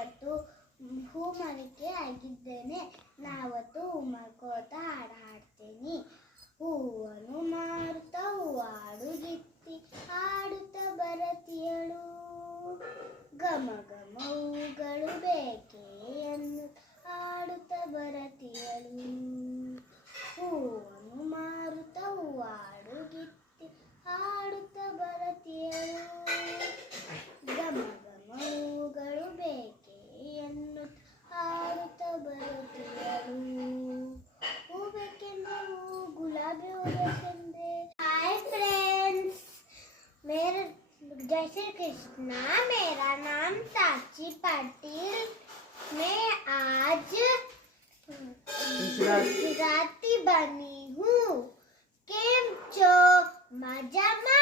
ನಾವತ್ತು ಹೂ ಮರಕ್ಕೆ ಆಗಿದ್ದೇನೆ. ನಾವತ್ತು ಹೂ ಮರ್ಕೋತ ಹಾಡು ಹಾಡ್ತೇನೆ. ಹೂವನ್ನು ಮಾರುತ್ತ ಹೂವಾಡುಗಿತ್ತಿ ಹಾಡುತ್ತ ಬರತಿಯಳು. ಘಮ ಘಮ ಹೂಗಳು ಬೇಕೆ ಎಂದು ಹಾಡುತ್ತ ಬರತಿಯಳು. ಹೂವನ್ನು ಮಾರುತ್ತ ಹೂವಾಡುಗಿತ್ತಿ ಹಾಡುತ್ತ ಬರತಿಯಳು. ಘಮ ಘಮ ಹೂಗಳು ಬೇಕೆ ಎಂದು ಹಾಡುತ್ತ ಬರತಿಯಳು. ಹೂ ಬೇಕೆಂದ್ರೆ ಹೂ, ಗುಲಾಬಿ ಹೂ ಬೇಕೆಂದ್ರೆ. हाय फ्रेंड्स, मेरा जय श्री कृष्णा। मेरा नाम साक्षी पाटिल। मैं आज गुजराती बनी हूँ। केम छो मजामा?